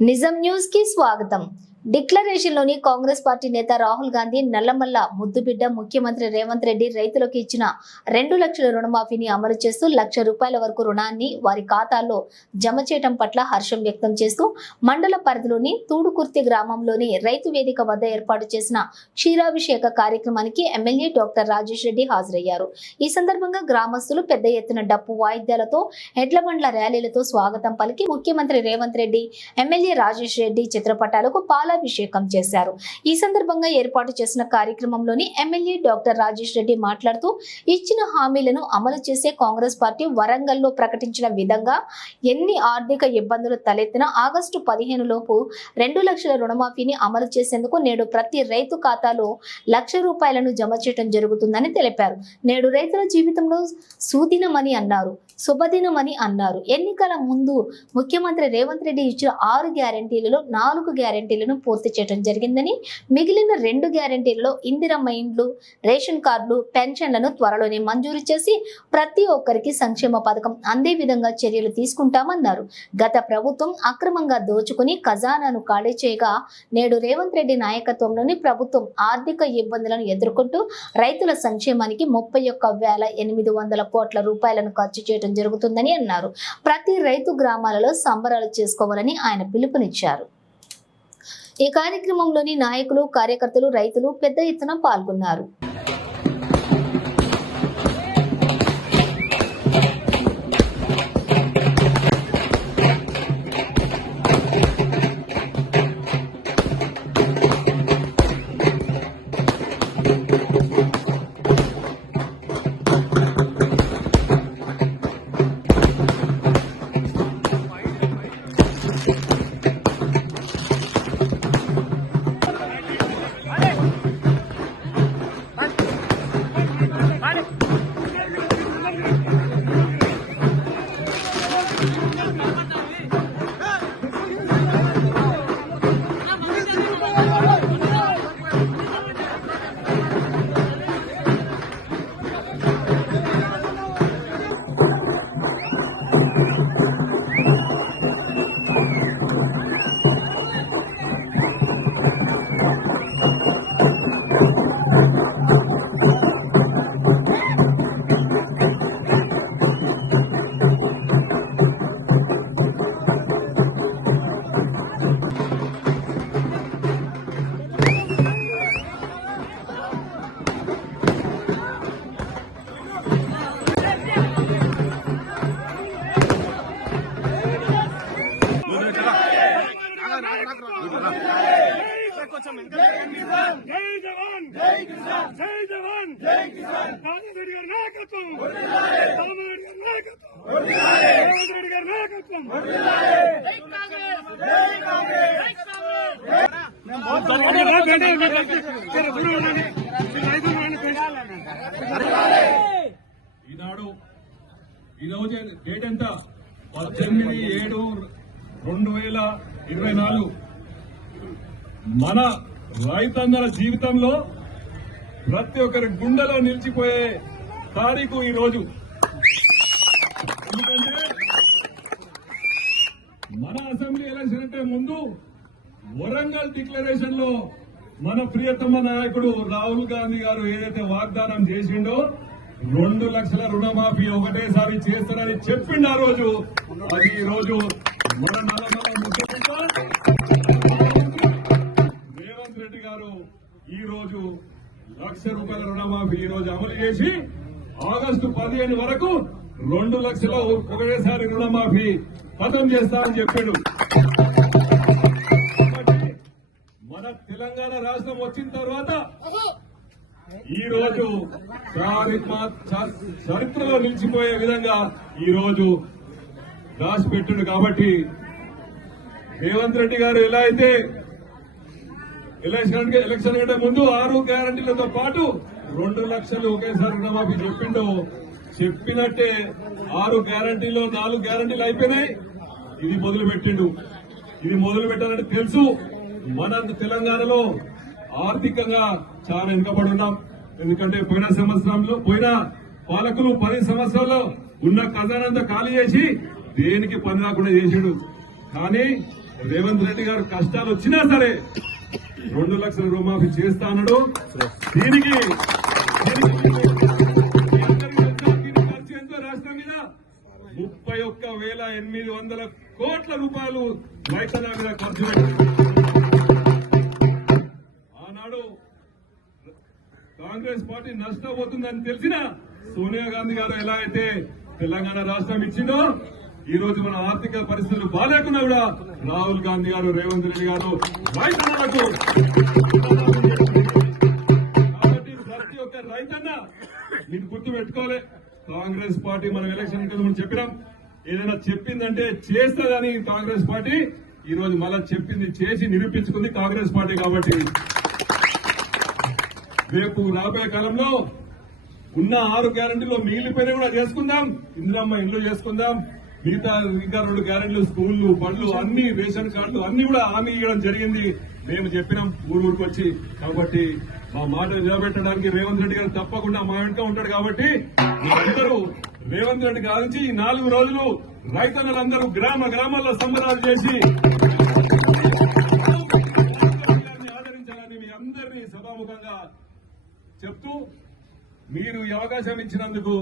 నిజం న్యూస్ కి స్వాగతం. డిక్లరేషన్ లోని కాంగ్రెస్ పార్టీ నేత రాహుల్ గాంధీ నల్లమల్ల ముద్దుబిడ్డ ముఖ్యమంత్రి రేవంత్ రెడ్డి రైతులకు ఇచ్చిన 2 లక్షల రుణమాఫీని అమలు చేస్తూ ₹1,00,000 వరకు రుణాన్ని వారి ఖాతాల్లో జమ చేయడం పట్ల హర్షం వ్యక్తం చేస్తూ మండల పరిధిలోని తూడుకుర్తి గ్రామంలోని రైతు వేదిక వద్ద ఏర్పాటు చేసిన క్షీరాభిషేక కార్యక్రమానికి ఎమ్మెల్యే డాక్టర్ రాజేష్ రెడ్డి హాజరయ్యారు. ఈ సందర్భంగా గ్రామస్తులు పెద్ద ఎత్తున డప్పు వాయిద్యాలతో ఎడ్ల బండ్ల ర్యాలీలతో స్వాగతం పలికి ముఖ్యమంత్రి రేవంత్ రెడ్డి, ఎమ్మెల్యే రాజేష్ రెడ్డి చిత్రపటాలకు పాలాభిషేకం చేశారు. ఈ సందర్భంగా ఏర్పాటు చేసిన కార్యక్రమంలోని ఎమ్మెల్యే డాక్టర్ రాజేష్ రెడ్డి మాట్లాడుతూ ఇచ్చిన హామీలను అమలు చేసే కాంగ్రెస్ పార్టీ వరంగల్లో ప్రకటించిన విధంగా ఎన్ని ఆర్థిక ఇబ్బందులు తలెత్తినా ఆగస్టు 15 లోపు 2 లక్షల రుణమాఫీని అమలు చేసేందుకు నేడు ప్రతి రైతు ఖాతాలో ₹1,00,000 జమ చేయడం జరుగుతుందని తెలిపారు. నేడు రైతుల జీవితంలో సుదినమని అన్నారు, శుభదినమని అన్నారు. ఎన్నికల ముందు ముఖ్యమంత్రి రేవంత్ రెడ్డి ఇచ్చిన 6 గ్యారెంటీలలో 4 గ్యారెంటీలను పూర్తి చేయడం జరిగిందని, మిగిలిన 2 గ్యారెంటీలలో ఇందిరమ్మ ఇండ్లు, రేషన్ కార్డులు, పెన్షన్లను త్వరలోనే మంజూరు చేసి ప్రతి ఒక్కరికి సంక్షేమ పథకం అందే విధంగా చర్యలు తీసుకుంటామన్నారు. గత ప్రభుత్వం అక్రమంగా దోచుకుని ఖజానాను ఖాళీ చేయగా నేడు రేవంత్ రెడ్డి నాయకత్వంలోని ప్రభుత్వం ఆర్థిక ఇబ్బందులను ఎదుర్కొంటూ రైతుల సంక్షేమానికి 31,800 కోట్ల రూపాయలను ఖర్చు చేయడం జరుగుతుందని అన్నారు. ప్రతి రైతు గ్రామాలలో సంబరాలు చేసుకోవాలని ఆయన పిలుపునిచ్చారు. ఈ కార్యక్రమంలోని నాయకులు, కార్యకర్తలు, రైతులు పెద్ద ఎత్తున పాల్గొన్నారు. జై జవాన్ జై కిసాన్, జై జవాన్ జై కిసాన్. రాజశేఖర్ గారి నాయకత్వం, రామరెడ్డి గారి నాయకత్వం, రేవంత్ రెడ్డి గారి నాయకత్వం. జై కాంగ్రెస్, జై కాంగ్రెస్, జై ఈనాడు ఈరోజు డేట్ ఎంత 18/7/2024 మన రైతన్నల జీవితంలో ప్రతి ఒక్కరి గుండెలో నిలిచిపోయే తారీఖు ఈ రోజు. ఎందుకంటే మన అసెంబ్లీ ఎలక్షన్ అంటే ముందు వరంగల్ డిక్లరేషన్ లో మన ప్రియతమ నాయకుడు రాహుల్ గాంధీ గారు ఏదైతే వాగ్దానం చేసిండో 2 లక్షల రుణమాఫీ ఒకటేసారి చేస్తారని చెప్పిండు ఆ రోజు. అది ఈ రోజు మన నల్లమల్ల ముఖ్యమంత్రి రేవంత్ రెడ్డి గారు ఈ రోజు ₹1,00,000 రుణమాఫీ ఈ రోజు అమలు చేసి ఆగస్టు 15 వరకు 2 లక్షల ఒకటేసారి రుణమాఫీ ఖతం చేస్తామని చెప్పాడు. మన తెలంగాణ రాష్ట్రం వచ్చిన తర్వాత ఈ రోజు చరిత్రలో నిలిచిపోయే విధంగా ఈ రోజు రాసి పెట్టాడు. కాబట్టి రేవంత్ రెడ్డి గారు ఎలా అయితే ఎలక్షన్ కంటే ముందు 6 గ్యారంటీలతో పాటు 2 లక్షలు ఒకేసారి రుణమాఫీ చెప్పిండో, చెప్పినట్టే 6 గ్యారంటీలో 4 గ్యారంటీలు అయిపోయినాయి. ఇది మొదలు పెట్టిండు. ఇది మొదలు పెట్టాలంటే తెలుసు మన తెలంగాణలో ఆర్థికంగా చాలా వెనుకబడి ఉన్నాం. ఎందుకంటే పోయిన పాలకులు 10 సంవత్సరాల్లో ఉన్న ఖజానంతా ఖాళీ చేసి దేనికి పని రాకుండా చేసిండు. కానీ రేవంత్ రెడ్డి గారు కష్టాలు వచ్చినా సరే 2 లక్షల రుణమాఫీ చేస్తా అన్నాడు. దీనికి ఖర్చు ఎంతో రాష్ట్రం మీద 31,800 కోట్ల రూపాయలు రైతుల మీద ఖర్చు పెట్టారు. ఆనాడు కాంగ్రెస్ పార్టీ నష్టపోతుందని తెలిసిన సోనియా గాంధీ గారు ఎలా అయితే తెలంగాణ రాష్ట్రం ఇచ్చిందో, ఈ రోజు మన ఆర్థిక పరిస్థితులు బాగాలేకున్నా కూడా రాహుల్ గాంధీ గారు, రేవంత్ రెడ్డి గారు రైతులకు కాబట్టి ప్రతి ఒక్క రైతన్న మీరు గుర్తు పెట్టుకోవాలి. కాంగ్రెస్ పార్టీ మనం ఎలక్షన్ కింద మనం చెప్పినాం, ఏదైనా చెప్పిందంటే చేస్తుందని కాంగ్రెస్ పార్టీ ఈ రోజు మళ్ళా చెప్పింది చేసి నిరూపించుకుంది కాంగ్రెస్ పార్టీ. కాబట్టి రేపు రాబోయే కాలంలో ఉన్న 6 గ్యారెంటీలో మిగిలిపోయినా కూడా చేసుకుందాం. ఇందిరమ్మ ఇండ్లు చేసుకుందాం, మిగతా ఇంకా 2 గ్యారెంటీలు స్కూళ్లు, బళ్ళు, అన్ని రేషన్ కార్డులు అన్ని కూడా హామీ ఇవ్వడం జరిగింది. మేము చెప్పినాం ఊరికి వచ్చి. కాబట్టి మా మాట నిలబెట్టడానికి రేవంత్ రెడ్డి గారు తప్పకుండా మా వెంట ఉంటాడు. కాబట్టి మీరందరూ రేవంత్ రెడ్డి గారి నుంచి ఈ 4 రోజులు రైతన్నలందరూ గ్రామాల్లో సంబరాలు చేసి ఆదరించాలని మీ అందరినీ సభాముఖంగా చెప్తూ, మీరు ఈ అవకాశం ఇచ్చినందుకు